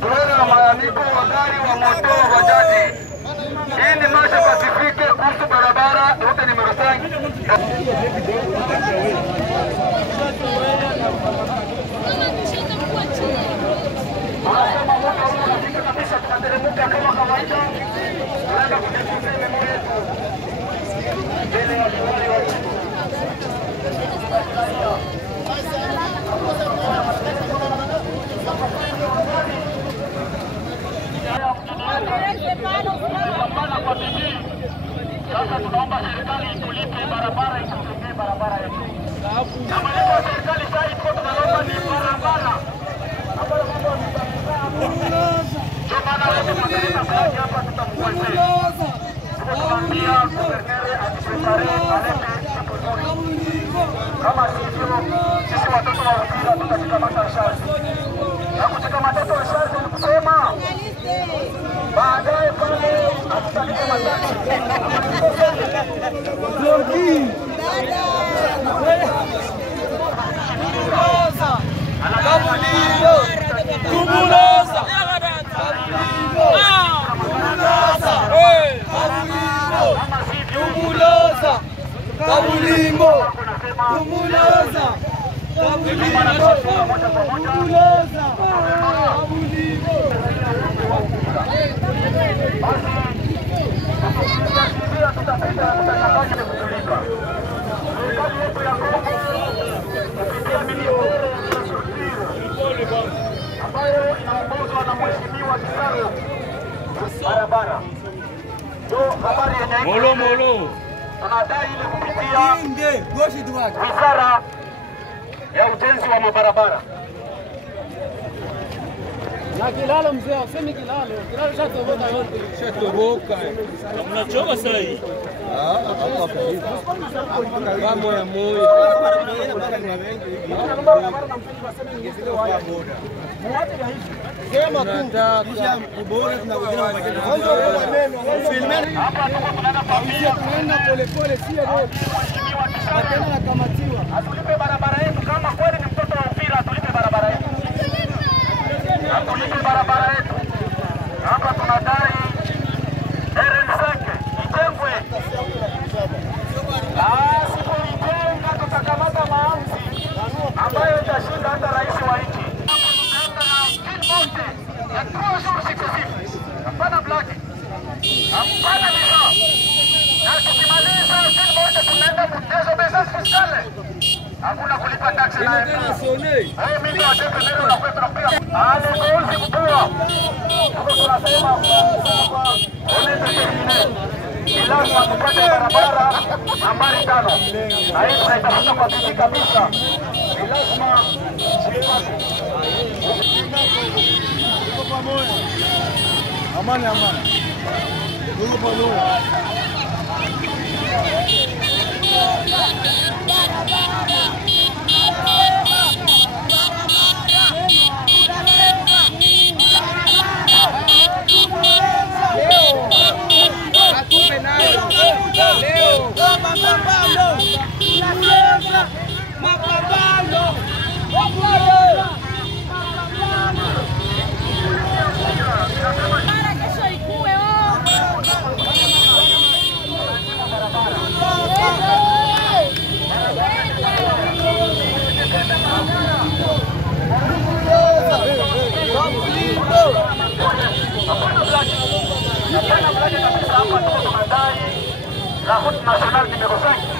Tuona malalamiko wa gari wa moto wa bajaji. Hii ni marsha pasifike kuhusu barabara yote ni Merusangi. Anasema mwaka huu unafika kabisa tunateremka kama kawaida. Tunaenda kujifunza memo yetu. Mbele ya liwali wa jimbo. Kwa bidii. Sasa tunaomba serikali itulipe barabara, itulipe barabara yetu. Na malipo ya serikali sasa iko tunalomba ni barabara. Ambayo mambo yametangulia. Ndio maana wewe mwanaleta fulani hapa tutamkuanzia. Tunaambia guvernere atuprepare alete kitu nzuri. Kama sivyo sisi watoto wa mpira tutakamata sharti. Na kukamata sharti ni kusema baadaye pale atutalipa matatu. Ambayo inaongozwa na mheshimiwa Kisaro barabara. Ndio habari yenyewe. Molo. Tunadai ile kupitia wizara ya ujenzi wa mabarabara. Na kilalo mzee, useme kilalo. Kilalo shatoboka yote. Shatoboka. Mnachoka sasa hii. Hapa kabisa. Kama ya moyo. Sema kisha ubora tunakuja na magari. Hapa tuko tunaenda pole sio ndio. Atena na kamatiwa. Atulipe barabara yetu kama kweli ni mtoto wa mpira, atulipe barabara yetu. Atulipe barabara yetu. Hapa tunadai RN5 itengwe. Siku ijenga tutakamata maamuzi ambayo itashinda hata rais wa nchi. Ya 3 jours successifs. Hapana blaki. Hapana visa. Na tukimaliza siku moja tunaenda desobedience fiscale. Hakuna kulipa taksi na mimi ndio atepe neno na kwetu pia. Ngozi kubwa. Hapo tunasema kwa onete nyingine. Lazima tupate barabara nambari 5. Na hii tunaitafuta kwa bidii kabisa. Ni lazima amani. Tuko pamoja. La route nationale numéro 5.